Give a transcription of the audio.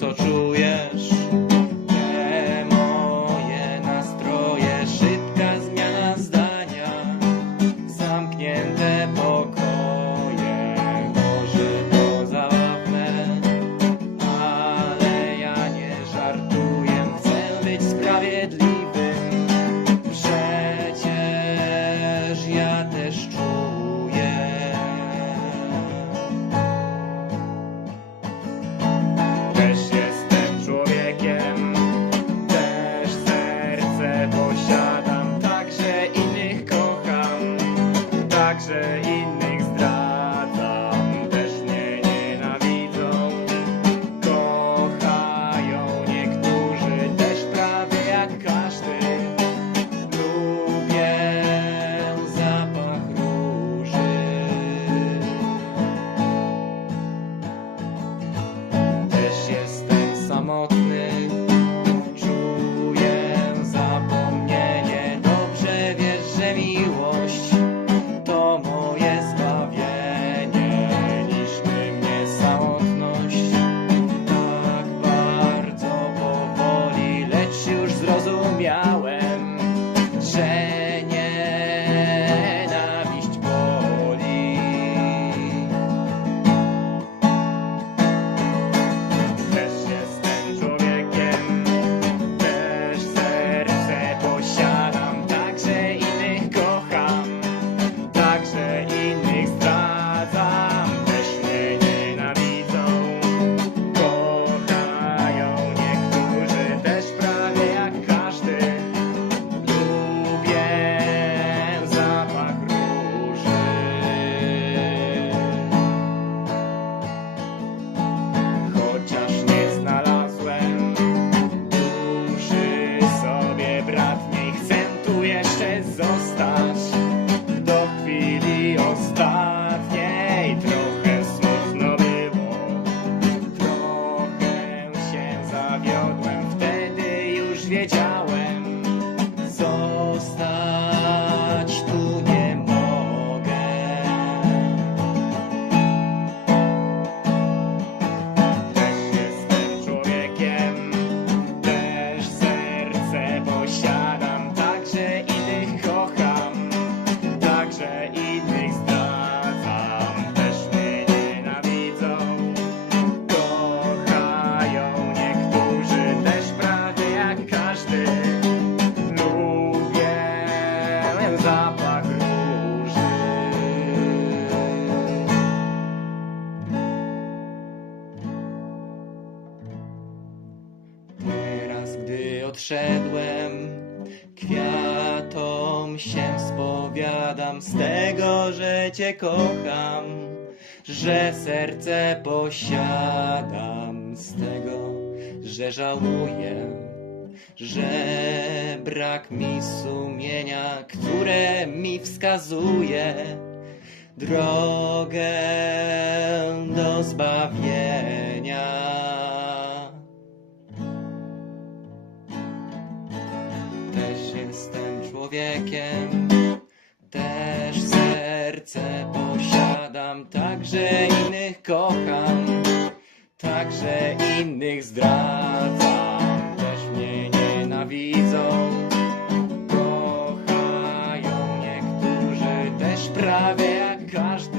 co czujesz. wszedłem, kwiatom się spowiadam z tego, że Cię kocham, że serce posiadam z tego, że żałuję, że brak mi sumienia, które mi wskazuje drogę do zbawienia. Też serce posiadam, także innych kocham, także innych zdradzam. Też mnie nienawidzą, kochają niektórzy też prawie jak każdy.